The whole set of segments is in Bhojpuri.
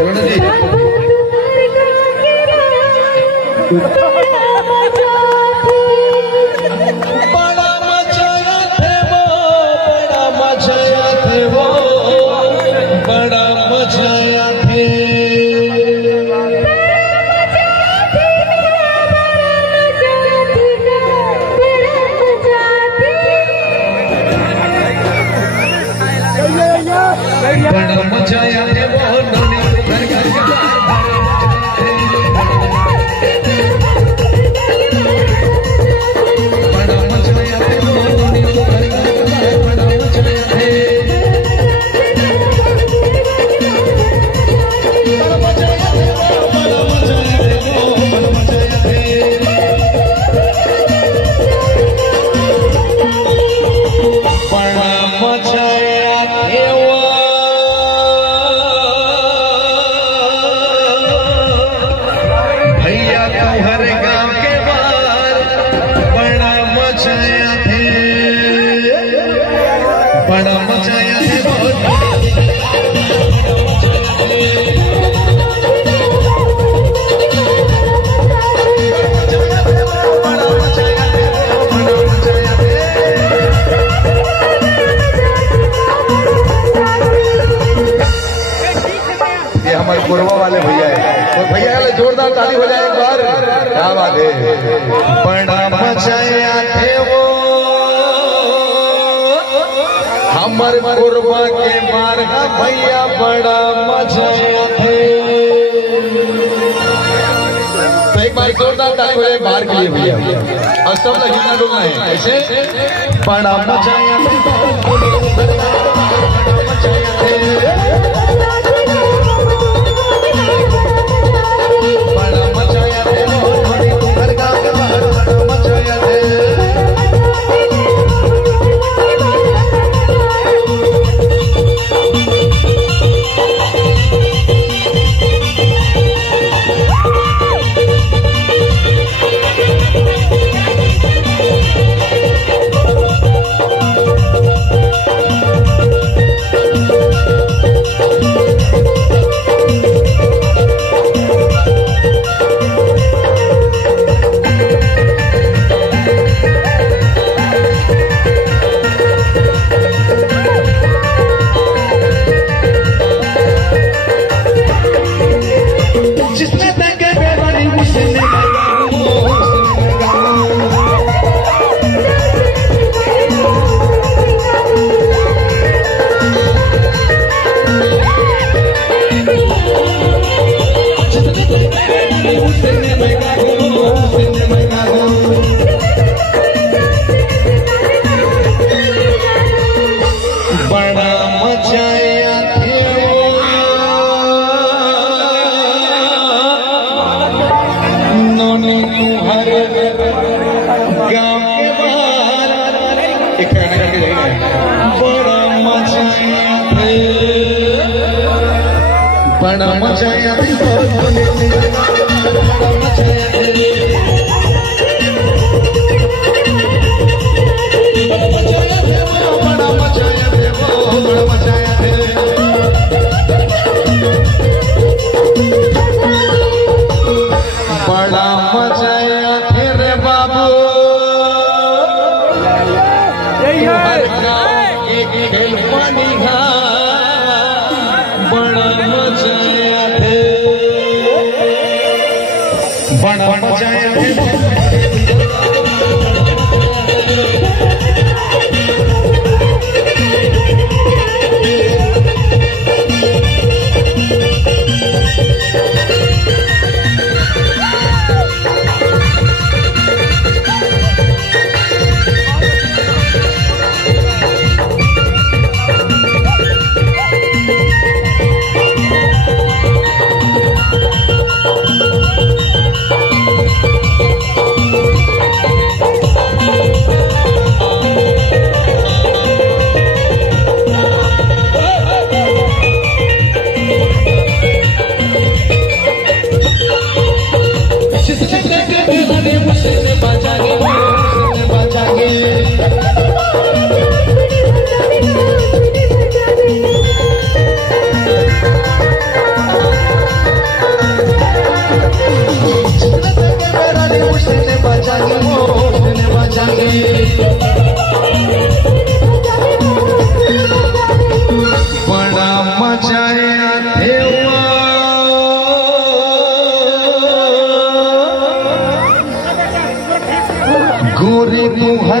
चलो ना जी। बड़ा मचाया थे वो, बड़ा मचाया थे वो, बड़ा मचाया थे। बड़ा मचाया थे वो नोनी घर घर के बड़ा मचाया थे वो नोनी घर घर के बड़ा मचाया थे। बड़ा मचाया थे वो, बड़ा मचाया थे वो, बड़ा मचाया थे। बड़ा मचाया थे वो भैया हर गांव के बाहर बड़ा मचाया थे, बड़ा मचाया थे बहुत। ये हमारे कोरबा वाले भैया है, तो भैया के लिए जोरदार ताली हो जाए एक बार। क्या बात है। बड़ा मचाया थे वो हमारे कोरबा के मार भैया, बड़ा मचाया थे। तो एक बार जोरदार ताली हो जाए बाहर के लिए भैया, और सब लोग हिलना डुलना है ऐसे। बड़ा मचाया थे, बड़ा मचाया थे वो नोनी घर गांव के बाहर, बड़ा मचाया थे। जिसने देखे बेवानी उसने बड़ा मचाया थे नोनी हर गांव के बाहर, एक बड़ा मचाया थे, बड़ा मचाया थे, बड़ा मचाया थे। बड़ा मचाया थे रे बाबू हर गांव के खेल पानी घाट, बड़ा मचाया थे, बड़ा मचाया थे।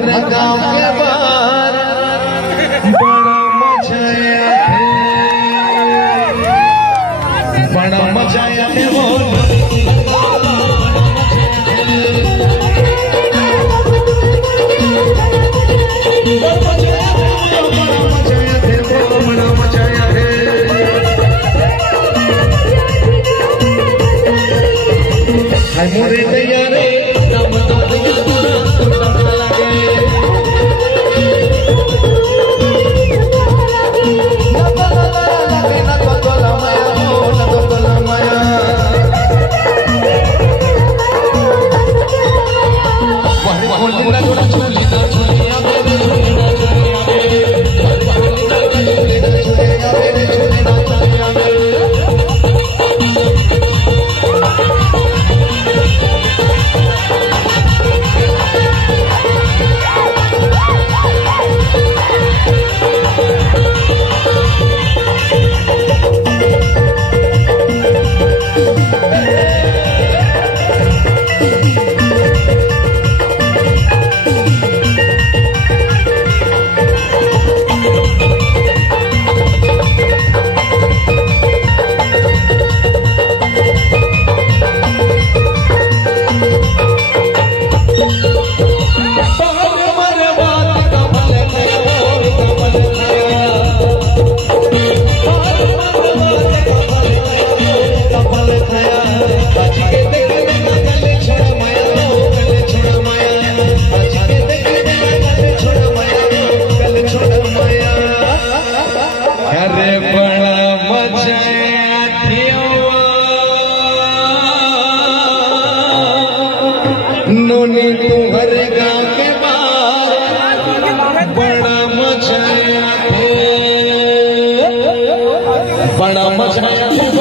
हर गांव के बाहर बड़ा मचाया थे, बड़ा मचाया थे वो मोरे दैया रे दम तो दैया दम लगे न तो लमाया न तो लमाया वही बोली ना चुली ना चुलिया मेरे चुली ना चुलिया मेरे चुली ना चुलिया मेरे चुली ना चुलिया मेरे नोनी तू हर गांव के बाहर बड़ा मचाया थे, बड़ा मचाया थे।